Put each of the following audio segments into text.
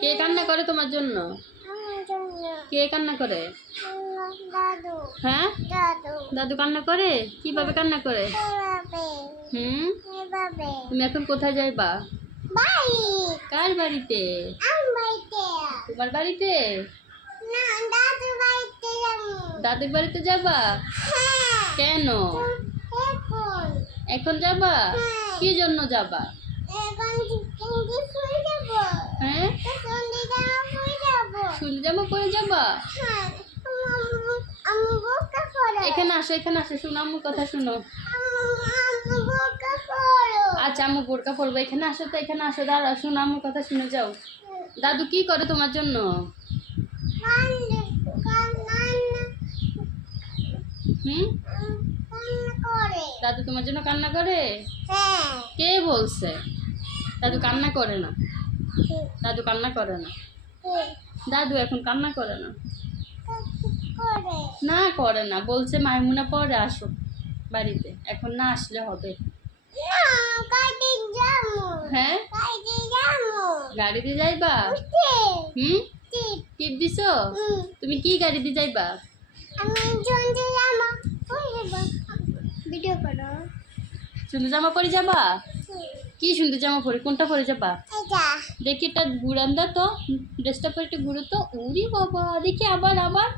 কে কান্না করে তোমার জন্য? কে কান্না করে? দাদু। হ্যাঁ, দাদু। দাদু কান্না করে? কিভাবে কান্না করে? এভাবে। হুম, এভাবে। তুমি এখন কোথায় যাইবা? বাড়ি। কার বাড়িতে? আমার বাড়িতে। তোমার বাড়িতে? না, দাদুর বাড়িতে যাবো। দাদুর বাড়িতে যাবা? হ্যাঁ। কেন? এখন। এখন যাবা? হ্যাঁ। কি জন্য যাবা? এখন কিন্তু ফুল যাবো। হ্যাঁ, সন্ধে জামা পরে যাবো। চুল জামা পরে যাবা? হ্যাঁ। আম্মু বোকা করো। এখানে আসো, এখানে আসো, শোনো আম্মুর কথা শুনো। আম্মু বোকা করো। আচ্ছা, আম্মু বোরকা পরবো। এখানে আসো তো, এখানে আসো, দাঁড়াও, শোনো আম্মুর কথা শুনে যাও। দাদু কি করে তোমার জন্য? হুম, করে। দাদু তোমার জন্য কান্না করে? হ্যাঁ। কে বলছে? দাদু কান্না করে না। দাদু কান্না করে না। দাদু এখন কান্না করে না। করে। না, করে না। বলছে মাইমুনা পরে আসো বাড়িতে, এখন না আসলে হবে। না, কাটে যাবো। হ্যাঁ, কাটে যাবো। গাড়িতে যাইবা? হুম, টিপ দিছো? তুমি কি গাড়িতে যাইবা? আমি সন্ধে জামা পরে যাবো। ভিডিও করো। সুন্দর জামা পরে যাবা? কি সুন্দর জামা পরে? কোনটা পরে যাবা? এটা। দেখি এটা ঘুরান দা তো, ড্রেসটা পরে একটু ঘুরো তো। উরি বাবা, দেখি আবার আবার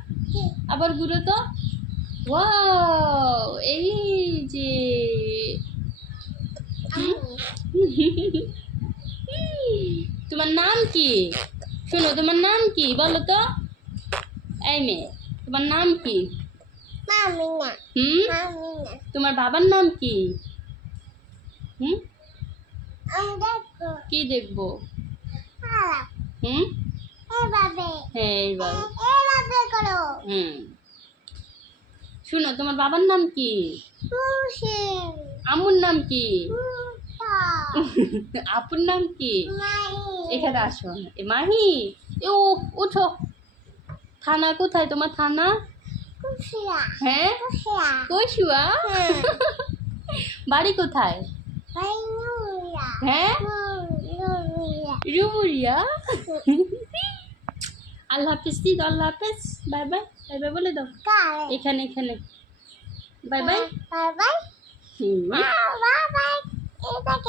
আবার ঘুরো তো। ওয়াও, এই যে তোমার নাম কি? শোনো, তোমার নাম কি বলো তো? এই মেয়ে, তোমার নাম কি? মামিনা। হুম, মামিনা। তোমার বাবার নাম কি? হুম, আমি দেখো। কি দেখবো? খারাপ। হুম, এভাবে। হ্যাঁ এইবার। এভাবে করো। হুম, শুনো, তোমার বাবার নাম কি? খুশি। আম্মুর নাম কি? মুটা। আপুর নাম কি? মাহি। এখানে আসো। এ মাহি, এ ও, উঠো। থানা কোথায় তোমার থানা? খুশিয়া। হ্যাঁ, খুশিয়া। কসুয়া। বাড়ি কোথায়? বাইনুয়া। হ্যাঁ, নুরিয়া। রুমুরিয়া। আল্লাহ হাফিজ দি, আল্লাহ হাফিজ। বাই বাই, বাই বাই বলে দাও। কারে। এখানে এখানে বাই বাই। Bye bye. হুম। Bye bye. এটাকে